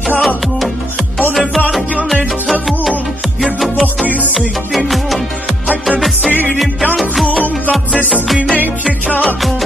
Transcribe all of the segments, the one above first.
հեքիաթում, որև արգյաներ թվում, և դու կողքիս էի լինում, հայտնվեցիր իմ կյանքում, կարծես լինենք հեքիաթում,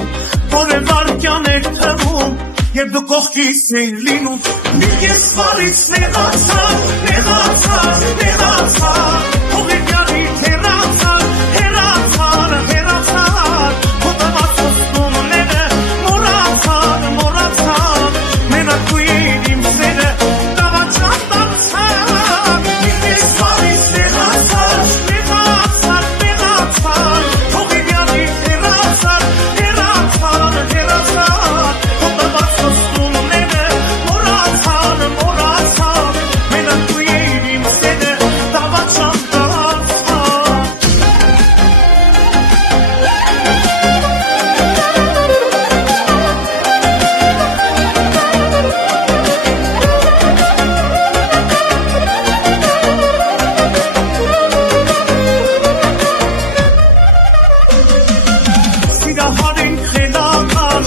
որև արգյաներ թվում, և դու կողքիս էի լինում, մի կեսվարից նեղացար, նեղացար, նեղացար, հողերյալից հեռացար, հեռացար, հեռացար, հոտավաց ոստումները մորացար, մորացար, մենակ դու էիր իմ սերը, դավաճան դարձար, մի կեսվարից նեղացար, նեղացար, նեղացար, հողերյալից հեռացար, հեռացար, հեռացար, հոտավաց ոստումները մորացար, մորացար, մենակ դու էիր իմ սերը, դավաճան դարձար. Սիրահար ենք խելակար,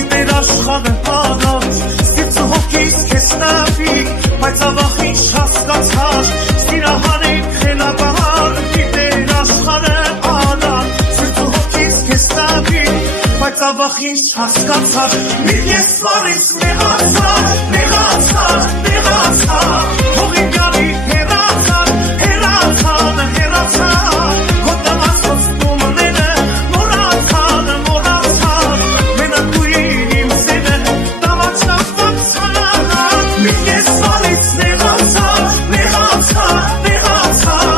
իներ աշխարհը հարած, ստիպցը հոգիս քեզ նավի, բայց ավաղ ինչ հասկացար, սիրահար ենք խելակար, իներ աշխարհը հարած, ստիպցը հոգիս քեզ նավի, բայց ավաղ ինչ հասկացար, մի կեսվարից նեղացար, նեղացար, նեղացար, հողերյալի հեռացար, հեռացար, հեռացար, հոտավաց ոստումները մորացար, մորացար, մենակ դու էիր իմ սերը, դավաճան դարձար, մի կեսվարից նեղացար, նեղացար, նեղացար,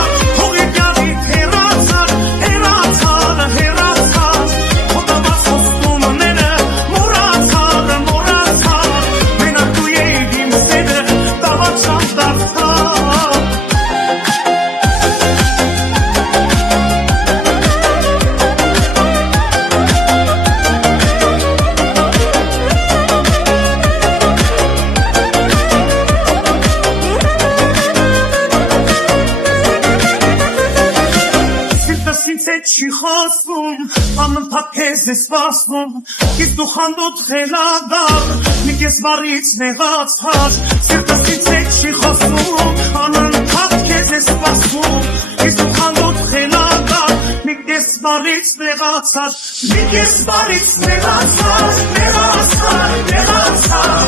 հողերյալի հեռացար, հեռացար, հեռացար, հոտավաց ոստումները մորացար, մորացար, մենակ դու էիր իմ սերը, դավաճան դարձար. Սիրտս ինձ հետ չի խոսում, անընդհատ քեզ է սպասում, իսկ դու խանդոտ խելագար, մի կեսվարից նեղացար, սիրտս ինձ հետ չի խոսում, անընդհատ քեզ է սպասում, իսկ դու խանդոտ խելագար, մի կեսվարից նեղացար, մի կեսվարից նեղացար, նեղացար, նեղացար,